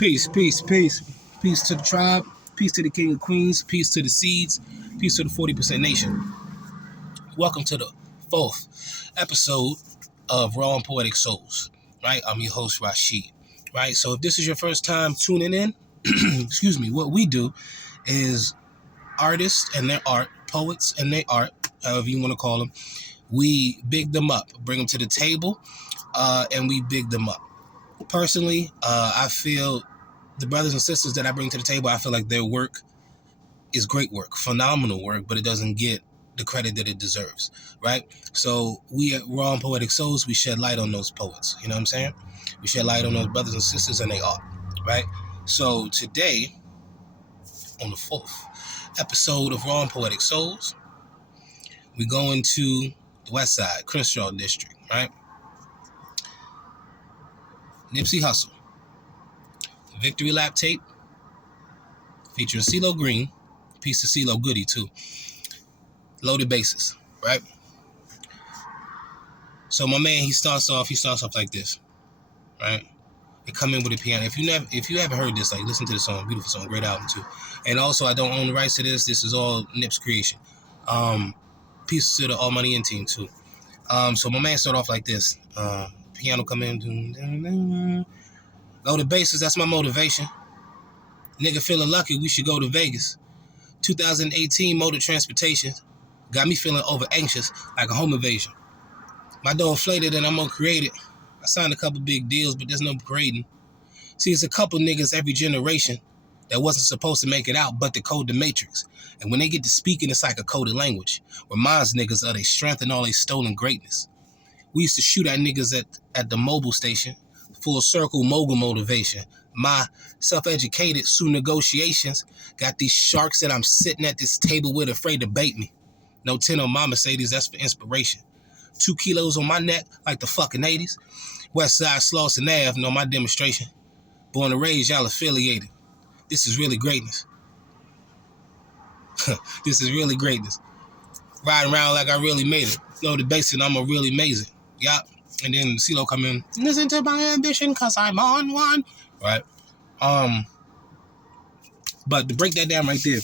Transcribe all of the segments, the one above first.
Peace, peace, peace. Peace to the tribe. Peace to the king and queens. Peace to the seeds. Peace to the 40% nation. Welcome to the 4th episode of Raw and Poetic Souls. Right? I'm your host, Rashid. Right? So if this is your first time tuning in, excuse me, what we do is artists and their art, poets and their art, however you want to call them, we big them up, bring them to the table, and we big them up. Personally, I feel the brothers and sisters that I bring to the table, I feel like their work is great work, phenomenal work, but it doesn't get the credit that it deserves, right? So we at Raw and Poetic Souls, we shed light on those poets, you know what I'm saying? We shed light on those brothers and sisters and they art, right? So today, on the 4th episode of Raw and Poetic Souls, we go into the West Side, Crenshaw District, right? Nipsey Hussle. Victory Lap tape featuring Cee-Lo Green, piece of Cee-Lo Goodie too. Loaded bases, right? So my man, he starts off like this, right? They come in with a piano. If you haven't heard this, like listen to the song, beautiful song, great album too. And also, I don't own the rights to this. This is all Nip's creation. Peace to the All Money In team too. So my man started off like this. Piano come in. Loaded bases, that's my motivation. Nigga feeling lucky, we should go to Vegas. 2018 motor transportation got me feeling over anxious like a home invasion. My dough inflated and I'm uncreated. I signed a couple big deals, but there's no parading. See, it's a couple niggas every generation that wasn't supposed to make it out, but to code the matrix. And when they get to speaking, it's like a coded language. Reminds niggas of their strength and all their stolen greatness. We used to shoot at niggas at the mobile station. Full circle mogul motivation. My self-educated Sue negotiations got these sharks that I'm sitting at this table with afraid to bait me. No 10 on my Mercedes, that's for inspiration. 2 kilos on my neck like the fucking 80s. West Side Slauson Ave, know my demonstration. Born and raised, y'all affiliated. This is really greatness. This is really greatness. Riding around like I really made it. No, the basic, I'm a really amazing. Yup. And then Cee-Lo come in, listen to my ambition, cause I'm on one. Right? But to break that down right there,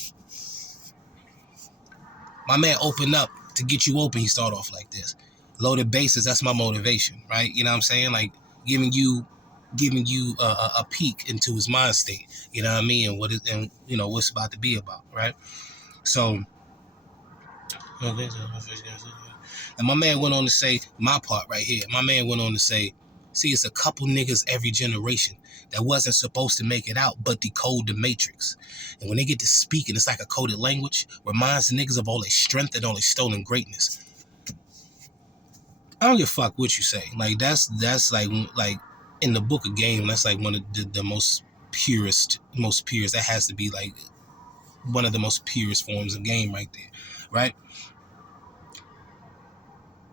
my man opened up to get you open. He started off like this. Loaded bases, that's my motivation, right? You know what I'm saying? Like giving you a peek into his mind state. You know what I mean? And what's about to be about, right? So, and my man went on to say, my part right here, my man went on to say, see, it's a couple niggas every generation that wasn't supposed to make it out, but decode the matrix. And when they get to speaking, it's like a coded language, reminds the niggas of all their strength and all their stolen greatness. I don't give a fuck what you say. Like, that's like in the book of game, that's like one of the most purest. That has to be like one of the most purest forms of game right there, right?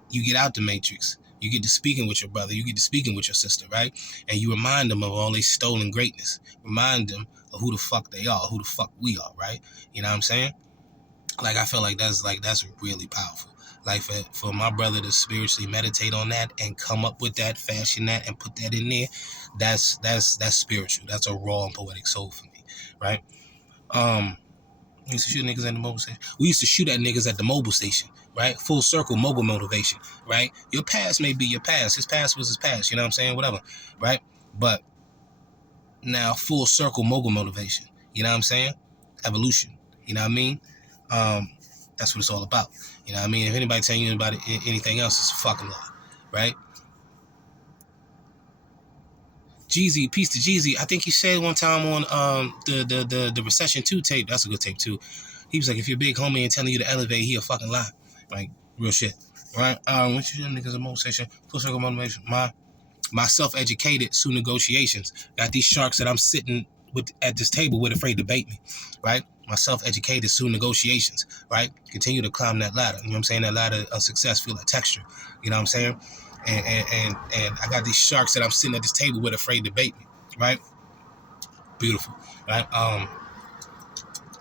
You get out the matrix. You get to speaking with your brother. You get to speaking with your sister, right? And you remind them of all their stolen greatness. Remind them of who the fuck they are, who the fuck we are, right? You know what I'm saying? Like, I feel like that's really powerful. Like, for my brother to spiritually meditate on that and come up with that, fashion that, and put that in there, that's spiritual. That's a raw and poetic soul for me, right? We used to shoot niggas at the mobile station. We used to shoot at niggas at the mobile station, right? Full circle mobile motivation, right? Your past may be your past. His past was his past, you know what I'm saying? Whatever, right? But now full circle mobile motivation, you know what I'm saying? Evolution, you know what I mean? That's what it's all about, you know what I mean? If anybody telling you about anything else, it's a fucking lie, right? Jeezy, peace to Jeezy. I think he said one time on the Recession 2 tape. That's a good tape too. He was like, if your big homie ain't telling you to elevate, he a fucking lie. Like, real shit. Right? What you doing, niggas, a motivation, full circle motivation. My self-educated Sue negotiations got these sharks that I'm sitting with at this table with afraid to bait me. Right? My self-educated Sue negotiations. Right? Continue to climb that ladder. You know what I'm saying? That ladder of success, feel that texture. You know what I'm saying? And I got these sharks that I'm sitting at this table with afraid to bait me, right? Beautiful, right?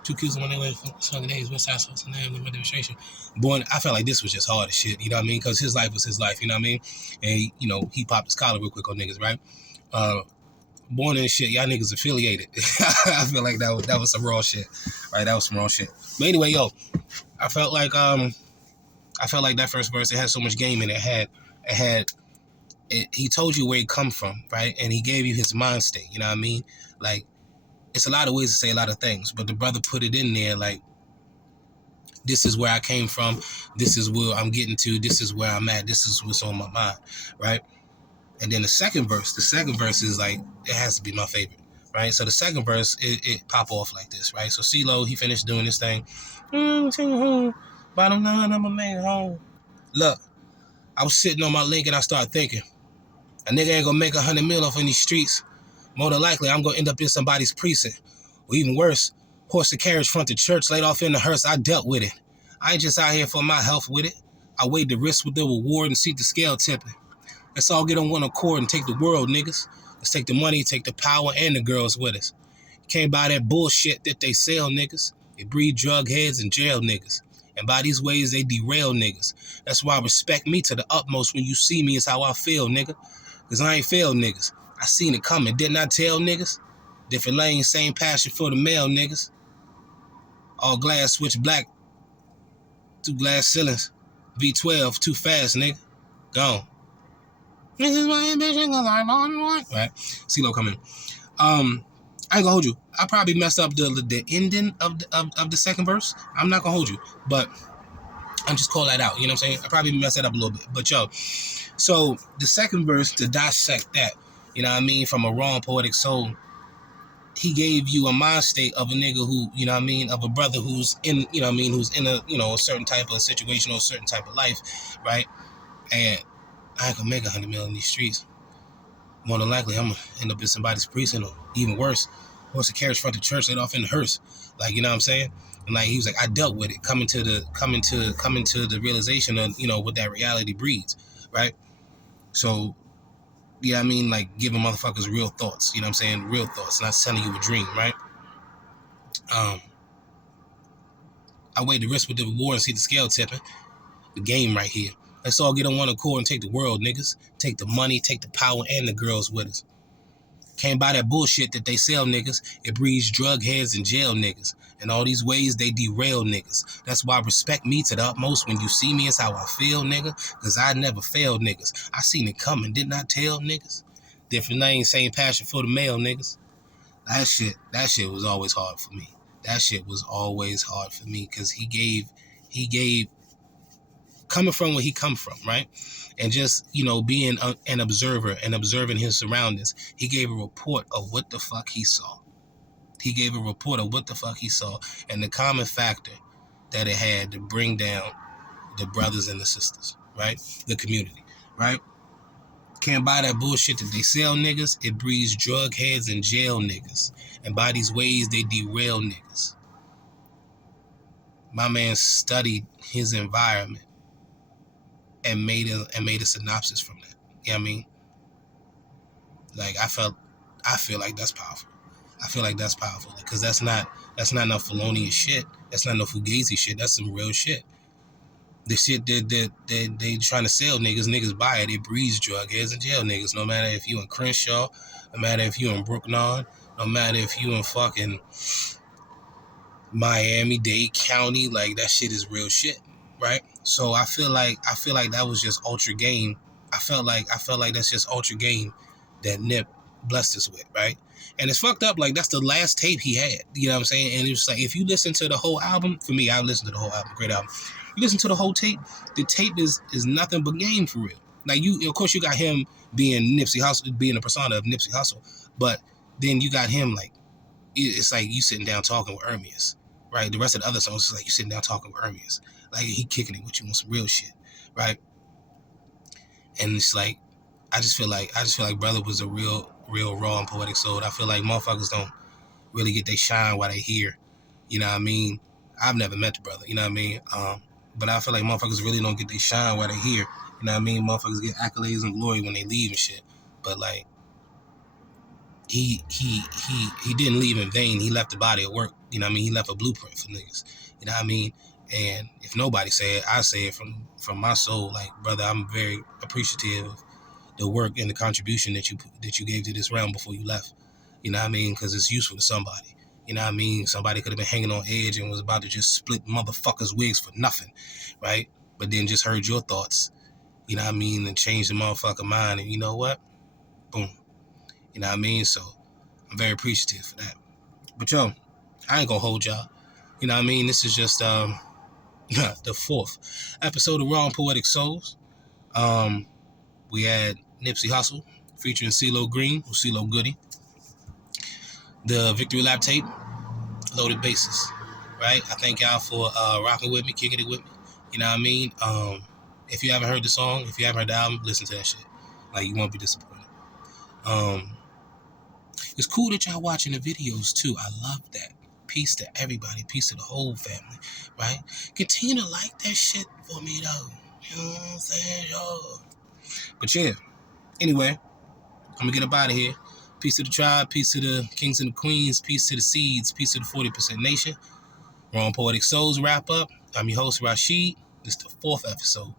2 kids in 1 day, 7 days, West Side Sauce and my demonstration. Boy, I felt like this was just hard as shit, you know what I mean? Because his life was his life, you know what I mean? And, he popped his collar real quick on niggas, right? born in shit. Y'all niggas affiliated. I feel like that was some raw shit, right? That was some raw shit. But anyway, yo, I felt like that first verse, it had so much game in it. He told you where he come from, right? And he gave you his mind state. You know what I mean? Like, it's a lot of ways to say a lot of things, but the brother put it in there like, this is where I came from. This is where I'm getting to. This is where I'm at. This is what's on my mind, right? And then the second verse is like, it has to be my favorite, right? So the second verse, it pop off like this, right? So Cee-Lo, he finished doing this thing. Bottom line, I'm a man home. Look, I was sitting on my link and I started thinking, a nigga ain't gonna make 100 mil off in these streets. More than likely, I'm gonna end up in somebody's precinct. Or even worse, horse and carriage front to church, laid off in the hearse. I dealt with it. I ain't just out here for my health with it. I weighed the risk with the reward and see the scale tipping. Let's all get on one accord and take the world, niggas. Let's take the money, take the power, and the girls with us. Can't buy that bullshit that they sell, niggas. They breed drug heads and jail niggas. And by these ways, they derail niggas. That's why respect me to the utmost when you see me is how I feel, nigga. Because I ain't failed niggas. I seen it coming. Didn't I tell niggas? Different lanes, same passion for the male niggas. All glass, switch black. 2 glass ceilings. V12, too fast, nigga. Gone. This is my ambition because I'm on one. Right? Cee-Lo coming. I ain't gonna hold you. I probably messed up the ending of the second verse. I'm not gonna hold you. But I'm just call that out. You know what I'm saying? I probably messed that up a little bit. But yo, so the second verse, to dissect that, you know what I mean, from a raw and poetic soul, he gave you a mind state of a nigga who, you know what I mean, of a brother who's in, you know what I mean, who's in a, you know, a certain type of situation or a certain type of life, right? And I ain't gonna make 100 mil in these streets. More than likely, I'm gonna end up in somebody's precinct, or even worse, horse and carriage front of church, let off in the hearse. Like, you know what I'm saying? And like, he was like, I dealt with it, coming to the realization of, you know, what that reality breeds, right? So, yeah, I mean, like, giving motherfuckers real thoughts, you know what I'm saying? Real thoughts, not telling you a dream, right? I weigh the risk with the reward and see the scale tipping. The game right here. Let's all get on one accord and take the world, niggas. Take the money, take the power, and the girls with us. Can't buy that bullshit that they sell, niggas. It breeds drug heads and jail niggas. And all these ways, they derail niggas. That's why respect me to the utmost when you see me is how I feel, nigga. Because I never failed niggas. I seen it coming, didn't I tell niggas? Different lanes, same passion for the male, niggas. That shit was always hard for me. That shit was always hard for me because he gave, coming from where he come from, right? And just, you know, being an observer and observing his surroundings, he gave a report of what the fuck he saw. He gave a report of what the fuck he saw and the common factor that it had to bring down the brothers and the sisters, right? The community, right? Can't buy that bullshit that they sell, niggas. It breeds drug heads and jail niggas. And by these ways, they derail niggas. My man studied his environment and made a synopsis from that. You know what I mean? Like, I feel like that's powerful. I feel like that's powerful because that's not no felonious shit. That's not no fugazi shit. That's some real shit. The shit that they trying to sell niggas buy it. It breeds drug heads and jail niggas. No matter if you in Crenshaw, no matter if you in Brookline, no matter if you in fucking Miami-Dade County, like, that shit is real shit, right? So I feel like that was just ultra game. I felt like that's just ultra game that Nip blessed us with, right? And it's fucked up. Like, that's the last tape he had. You know what I'm saying? And it was like, if you listen to the whole album, for me, I listened to the whole album, great album. You listen to the whole tape, the tape is nothing but game for real. Like, you, of course, you got him being Nipsey Hussle, being a persona of Nipsey Hussle, but then you got him, like, it's like you sitting down talking with R.A.P.S, right? The rest of the other songs is like you sitting down talking with R.A.P.S, like he kicking it with you on some real shit, right? And it's like, I just feel like brother was a real raw and poetic soul. I feel like motherfuckers don't really get they shine while they here. You know what I mean? I've never met the brother, you know what I mean? But I feel like motherfuckers really don't get they shine while they here. You know what I mean? Motherfuckers get accolades and glory when they leave and shit. But like, he didn't leave in vain. He left the body of work. You know what I mean? He left a blueprint for niggas. You know what I mean? And if nobody say it, I say it from my soul. Like, brother, I'm very appreciative of the work and the contribution that you gave to this realm before you left. You know what I mean? Because it's useful to somebody. You know what I mean? Somebody could have been hanging on edge and was about to just split motherfuckers' wigs for nothing, right? But then just heard your thoughts, you know what I mean, and changed the motherfucker mind. And you know what? Boom. You know what I mean? So I'm very appreciative for that. But yo, I ain't gonna hold y'all. You know what I mean? This is just the 4th episode of Raw and Poetic Souls. We had Nipsey Hussle featuring Cee-Lo Goodie. The Victory Lap tape, Loaded Bases. Right? I thank y'all for rocking with me, kicking it with me. You know what I mean? If you haven't heard the song, if you haven't heard the album, listen to that shit. Like, you won't be disappointed. It's cool that y'all watching the videos too. I love that. Peace to everybody. Peace to the whole family. Right? Continue to like that shit for me though. You know what I'm saying? Yo. But yeah. Anyway, I'm gonna get up out of here. Peace to the tribe. Peace to the kings and the queens. Peace to the seeds. Peace to the 40% nation. Raw and Poetic Souls wrap up. I'm your host, Rashid. This is the 4th episode.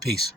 Peace.